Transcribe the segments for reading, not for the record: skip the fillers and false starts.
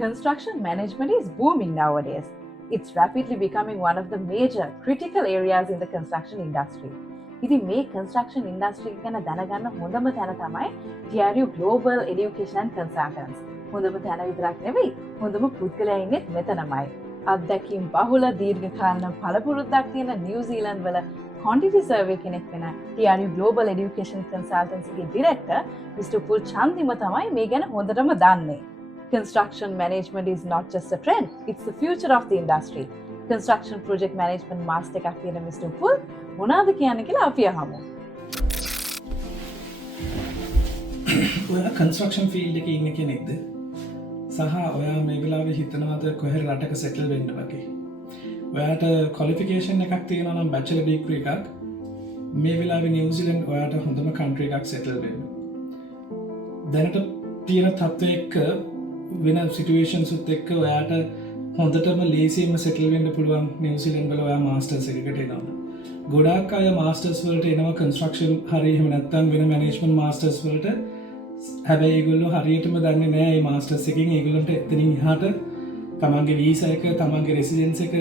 Construction management is booming nowadays. It's rapidly becoming one of the major critical areas in the construction industry. ඉතින් මේ construction industry ගැන දැනගන්න හොඳම තැන තමයි TRU Global Education and Consultants. හොඳම තැන විතරක් නෙවෙයි, හොඳම පුද්ගලයා ඉන්නේ මෙතනමයි. අත්දැකීම් බහුල දීර්ඝකාලීන පළපුරුද්දක් තියෙන නිව්සීලන්ත වල quantity survey කෙනෙක් වෙන TRU Global Education Consultancy ගේ director Mr. Pul Chandima තමයි මේ ගැන හොඳටම දන්නේ. Construction management is not just a trend, it's the future of the industry. Construction project management master එකක් තියෙන Mr. Pul මොනවද කියන්නේ කියලා අපි අහමු. ඔයා කන්ස්ට්‍රක්ෂන් ෆීල්ඩ් එකේ ඉන්න කෙනෙක්ද? සහ ඔයා මේ වෙලාවේ හිතනවාද කොහේ රටක සෙටල් වෙන්න වගේ? ඔයාට ක්වොලිෆිකේෂන් එකක් තියෙනවා නම් බැචලර් ඩිග්‍රී එකක් මේ වෙලාවේ නිව්සීලන්ත ඔයාට හොඳම කන්ට්‍රි එකක් සෙටල් වෙන්න. දැනට තියෙන තත්ත්වය එක්ක වෙන සිටුේෂන්ස් උත් එක්ක ඔයාට හොඳටම ලේසියෙන්ම සෙටල් වෙන්න පුළුවන් නිව්සීලන්ත වල ඔයා මාස්ටර්ස් එකකට එනවා. ගොඩාක් අය මාස්ටර්ස් වලට එනවා කන්ස්ට්‍රක්ෂන් හරි එහෙම නැත්නම් වෙන මැනේජ්මන්ට් මාස්ටර්ස් වලට. හැබැයි ඒගොල්ලෝ හරියටම දන්නේ නැහැ මේ මාස්ටර්ස් එකෙන් ඒගොල්ලන්ට එතනින් එහාට තමන්ගේ වීසා එක, තමන්ගේ රෙසිඩෙන්ස් එක,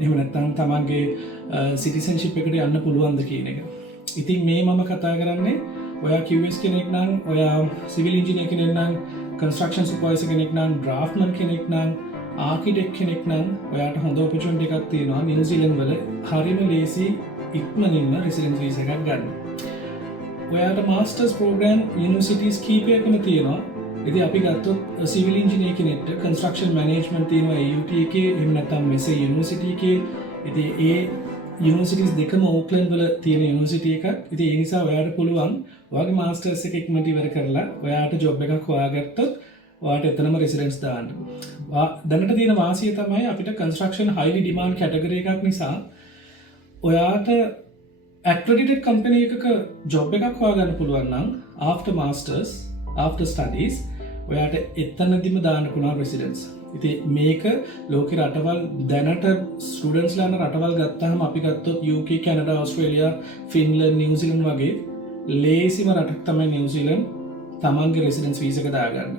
එහෙම නැත්නම් තමන්ගේ සිටිසන්ෂිප් එකට යන්න පුළුවන්ද කියන එක. ඉතින් මේ මම කතා කරන්නේ ඔයා QS කෙනෙක් නම්, ඔයා සිවිල් ඉන්ජිනියර් කෙනෙක් නම්, කන්ස්ට්‍රක්ෂන් සුපර්වයිසර් කෙනෙක් නම්, ඩ්‍රාෆ්ට්මන් කෙනෙක් නම්, ආකිටෙක්ට් කෙනෙක් නම් ඔයාට හොඳ ඔපචුනිටි එකක් තියෙනවා නිව්සීලන්ත වල හරිම ලේසි ඉක්මනින්ම රෙසිඩෙන්ස් වීසා එකක් ගන්න. ඔයාට මාස්ටර්ස් ප්‍රෝග්‍රෑම් යුනිවර්සිටිස් කීපයකම තියෙනවා. ඉතින් අපි ගත්තොත් සිවිල් ඉන්ජිනියර් කෙනෙක්ට කන්ස්ට්‍රක්ෂන් මැනේජ්මන්ට් තියෙනවා AUT එකේ, එහෙම නැත්නම් මෙසේ යුනිවර්සිටි එකේ. ඉතින් ඒ යුනිවර්සිටිස් දෙකම ඕක්ලන්ඩ් වල තියෙන යුනිවර්සිටි එකක්. ඉතින් ඒ නිසා ඔයාට පුළුවන් ඔයාගේ මාස්ටර්ස් එක ඉක්මනට ඉවර කරලා ඔයාට ජොබ් එකක් හොයාගත්තොත් ඔයාට එතනම රෙසිඩෙන්ස් දාන්න. දැනට තියෙන වාසිය තමයි අපිට කන්ස්ට්‍රක්ෂන් හයිලි ඩිමාන්ඩ් කැටගරි එකක් නිසා ඔයාට accredited company එකක ජොබ් එකක් හොයාගන්න පුළුවන් නම් after masters, after studies ඔයාට එතනදිම දාන්න පුළුවන් රෙසිඩෙන්ස්. ඉතින් මේක ලෝකේ රටවල් දැනට ස්ටුඩන්ට්ස් ලාන රටවල් ගත්තාම අපි ගත්තොත් UK, කැනඩා, ඕස්ට්‍රේලියා, ෆින්ලන්ඩ්, නිව්සීලන්ත වගේ ලේසිම රටක් තමයි නිව්සීලන්ත තමන්ගේ රෙසිඩෙන්ස් වීසා එක දාගන්න.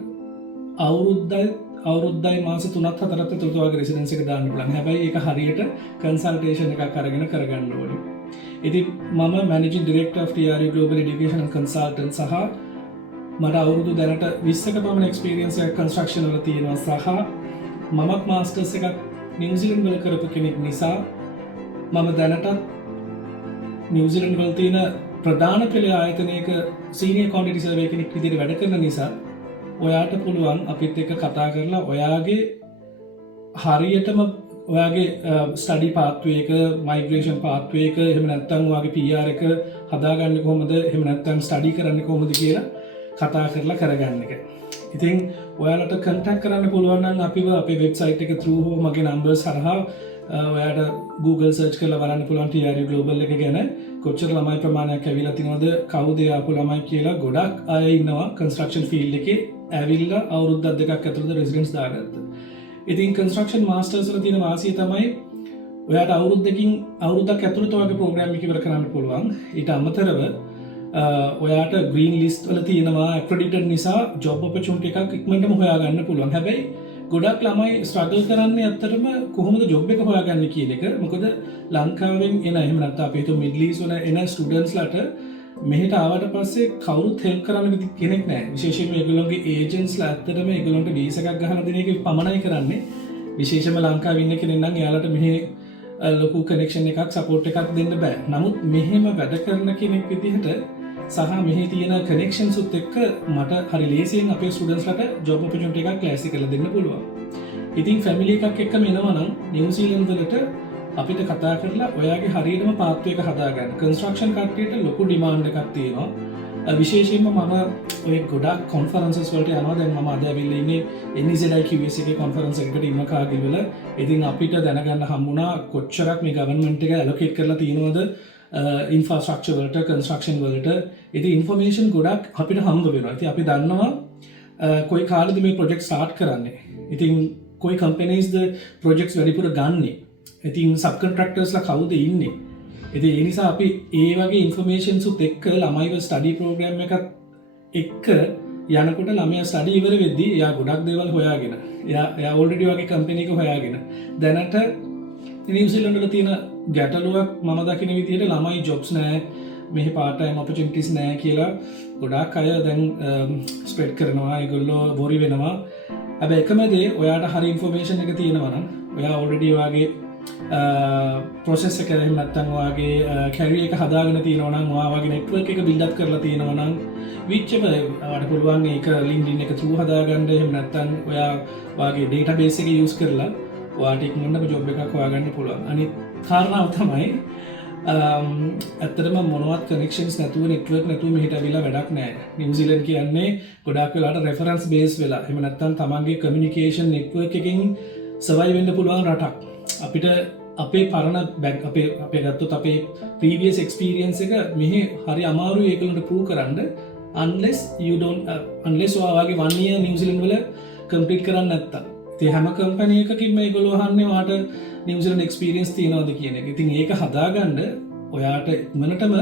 අවුරුද්දයි මාස 3-4ක් ඇතුළත වගේ රෙසිඩෙන්ස් එක දාන්න පුළුවන්. හැබැයි ඒක හරියට කන්සල්ටේෂන් එකක් අරගෙන කරගන්න ඕනේ. ඉතින් මම managing director of TRU Global Education and Consultant සහ මට අවුරුදු දැනට 20ක පමණ එක්ස්පීරියන්ස් එකක් කන්ස්ට්‍රක්ෂන් වල තියෙනවා සහ මමත් මාස්ටර්ස් එකක් නිව්සීලන්ත වල කරපු කෙනෙක් නිසා මම දැනටත් නිව්සීලන්ත වල තියෙන ප්‍රධාන පෙළ ආයතනයක සීනියර් ක්වොන්ටිටි සර්වේ කෙනෙක් විදිහට වැඩ කරන නිසා ඔයාට පුළුවන් අපිත් එක්ක කතා කරලා ඔයාගේ හරියටම ඔයාගේ ස්ටඩි පාත්වේ එක, මයිග්‍රේෂන් පාත්වේ එක, එහෙම නැත්නම් ඔයාගේ PR එක හදාගන්නේ කොහොමද, එහෙම නැත්නම් ස්ටඩි කරන්නේ කොහොමද කියලා කතා කරලා කරගන්න එක. ඉතින් ඔයාලට කන්ටැක්ට් කරන්න පුළුවන් නම් අපිව අපේ වෙබ්සයිට් එක through හෝ මගේ නම්බර්ස් හරහා ඔයාට Google search කරලා බලන්න පුළුවන් TRU Global එක ගැන කොච්චර ළමයි ප්‍රමාණයක් ඇවිල්ලා තිනවද, කවුද ආපු ළමයි කියලා. ගොඩක් අය ඉන්නවා කන්ස්ට්‍රක්ෂන් ෆීල්ඩ් එකේ ඇවිල්ලා අවුරුද්දක් දෙකක් ඇතුළත රෙසිඩෙන්ස් දාගත්තා. ඉතින් කන්ස්ට්‍රක්ෂන් මාස්ටර්ස් වල තියෙන වාසිය තමයි ඔයාට අවුරුද්දක් ඇතුළත ඔයාගේ ප්‍රෝග්‍රෑම් එක ඉවර කරන්න පුළුවන්. ඊට අමතරව ඔයාට ග්‍රීන් ලිස්ට් වල තියෙනවා accredited නිසා ජොබ් ඔපචුනිටි එකක් ඉක්මනටම හොයාගන්න පුළුවන්. හැබැයි ගොඩක් ළමයි ස්ට්‍රගල් කරන්නේ ඇත්තටම කොහොමද ජොබ් එක හොයාගන්නේ කියන එක. මොකද ලංකාවෙන් එන එහෙම නැත්නම් අපි හිතුව මිඩල් ඊස්ට් වල එන ස්ටුඩන්ට්ස් ලට මෙහෙට ආවට පස්සේ කවුරුත් හෙල්ප් කරන්න කෙනෙක් නැහැ. විශේෂයෙන්ම ඒගොල්ලෝගේ ඒජන්ට්ස්ලා ඇත්තටම ඒගොල්ලන්ට වීසා එකක් ගහලා දෙන එක පමණයි කරන්නේ. විශේෂයෙන්ම ලංකාවේ ඉන්න කෙනෙක් නම් එයාලට මෙහෙ ලොකු කනෙක්ෂන් එකක්, සපෝට් එකක් දෙන්න බෑ. නමුත් මෙහෙම වැඩ කරන කෙනෙක් විදිහට සහ මෙහි තියෙන කනෙක්ෂන්ස් උත් එක්ක මට හරි ලේසියෙන් අපේ ස්ටුඩන්ට්ස්ලාට ජොබ් ඔපචුනිටි එකක් ක්ලාසික් කරලා දෙන්න පුළුවන්. ඉතින් ෆැමිලි එකක් එක්කම එනවා නම් නිව්සීලන්ත වලට අපිට කතා කරලා ඔයාගේ හරියටම පාත්වය එක හදාගන්න. කන්ස්ට්‍රක්ෂන් කට්ටියට ලොකු ඩිමාන්ඩ් එකක් තියෙනවා. විශේෂයෙන්ම මම ඔය ගොඩක් කොන්ෆරන්සස් වලට යනවා. දැන් මම අද ඇවිල්ලා ඉන්නේ NEZI QS එකේ කොන්ෆරන්ස් එකකට ඉන්න කාගිල් වල. ඉතින් අපිට දැනගන්න හම්බුණා කොච්චරක් මේ ගවර්න්මන්ට් එක ඇලොකේට් කරලා තියෙනවද ඉන්ෆ්‍රාස්ට්‍රක්චර් වලට, කන්ස්ට්‍රක්ෂන් වලට. ඉතින් ඉන්ෆර්මේෂන් ගොඩක් අපිට හම්බ වෙනවා. ඉතින් අපි දන්නවා කොයි කාලෙද මේ ප්‍රොජෙක්ට් ස්ටාර්ට් කරන්නේ. ඉතින් කොයි කම්පැනිස්ද ප්‍රොජෙක්ට්ස් වැඩිපුර ගන්නේ. ඉතින් සබ් කොන්ට්‍රැක්ටර්ස්ලා කවුද ඉන්නේ. ඉතින් ඒ නිසා අපි ඒ වගේ ඉන්ෆර්මේෂන්ස් උත් එක්ක ළමයිව ස්ටඩි ප්‍රෝග්‍රෑම් එකක් එක්ක යනකොට ළමයා ස්ටඩි ඉවර වෙද්දී එයා ගොඩක් දේවල් හොයාගෙන එයා ඔල්රෙඩි වගේ කම්පැනි එක හොයාගෙන දැනට නිව්සීලන්ඩ් වල තියෙන ගැටලුවක් මම දකින විදිහට ළමයි ජොබ්ස් නැහැ මෙහි පාර්ට් ටයිම් ඔපචුනිටිස් නැහැ කියලා ගොඩාක් අය දැන් ස්ප්‍රෙඩ් කරනවා ඒගොල්ලෝ බොරි වෙනවා හැබැයි එකම දේ ඔයාට හරි ඉන්ෆෝමේෂන් එක තියෙනවා නම් ඔයා ඔල්රෙඩි වාගේ ප්‍රොසෙස් එක එහෙම නැත්නම් වාගේ කැරියර් එක හදාගෙන තියෙනවා නම් ඔයා වාගේ නෙට්වර්ක් එක බිල්ඩ් අප් කරලා තියෙනවා නම් whichever ඔයාට පුළුවන් ඒක LinkedIn එක through හදාගන්න එහෙම නැත්නම් ඔයා වාගේ database එක use කරලා ඔයාට ඉක්මනටම ජොබ් එකක් හොයාගන්න පුළුවන් අනිත් කාරණාව තමයි ඇත්තටම මොනවත් කනෙක්ෂන්ස් නැතුව නෙට්වර්ක් නැතුව මෙහෙට ඇවිල්ලා වැඩක් නැහැ. නිව්සීලන්ඩ් කියන්නේ ගොඩාක් වෙලාවට රෙෆරන්ස් බේස් වෙලා. එහෙම නැත්නම් තමන්ගේ කමියුනිකේෂන් නෙට්වර්ක් එකකින් සර්වයිව් වෙන්න පුළුවන් රටක්. අපිට අපේ පරණ බැක් අපේ ගත්තොත් අපේ ප්‍රීවියස් එක්ස්පීරියන්ස් එක මෙහි හරි අමාරුයි ඒගොල්ලන්ට ප්‍රූව් කරන්න unless ඔයා වගේ 1 year නිව්සීලන්ඩ් වල කම්ප්ලීට් කරන්න නැත්තම්. ඉතින් හැම කම්පැනි එකකින්ම ඒගොල්ලෝ අහන්නේ ඔයාට නිව්සීලන්ඩ් එක්ස්පීරියන්ස් තියෙනවද කියන එක. ඉතින් ඒක හදාගන්න ඔයාට ඉක්මනටම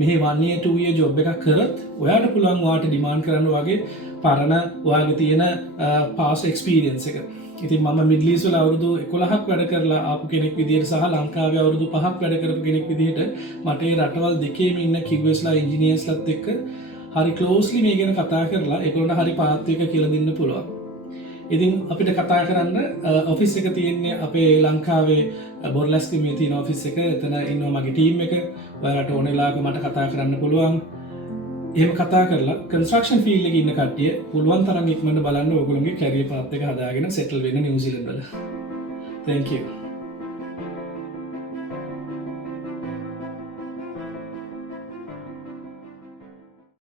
මෙහි 1 year 2 year ජොබ් එකක් කරත් ඔයාට පුළුවන් ඔයාට ඩිමාන්ඩ් කරන්න වගේ පරණ ඔයාගේ තියෙන past experience එක. ඉතින් මම මිඩල් ඊස්ට් වල අවුරුදු 11ක් වැඩ කරලා ආපු කෙනෙක් විදිහට සහ ලංකාවේ අවුරුදු 5ක් වැඩ කරපු කෙනෙක් විදිහට මට ඒ රටවල් දෙකේම ඉන්න QSලා ඉන්ජිනියර්ස්ලාත් එක්ක හරි ක්ලෝස්ලි මේ ගැන කතා කරලා ඒගොල්ලන්ට හරි පාත් එක කියලා දෙන්න පුළුවන්. ඉතින් අපිට කතා කරන්න ඔෆිස් එක තියෙන්නේ අපේ ලංකාවේ බොර්ලස්කමේ තියෙන ඔෆිස් එක. එතන ඉන්නවා මගේ ටීම් එක. ඔයාලට ඕන වෙලාවක මට කතා කරන්න පුළුවන්. එහෙම කතා කරලා කන්ස්ට්‍රක්ෂන් ෆීල්ඩ් එකේ ඉන්න කට්ටිය පුළුවන් තරම් ඉක්මනට බලන්න ඕගොල්ලෝගේ කැරියර් පාත් එක හදාගෙන සෙටල් වෙන්න නිව්සීලන්ඩ් වල. Thank you.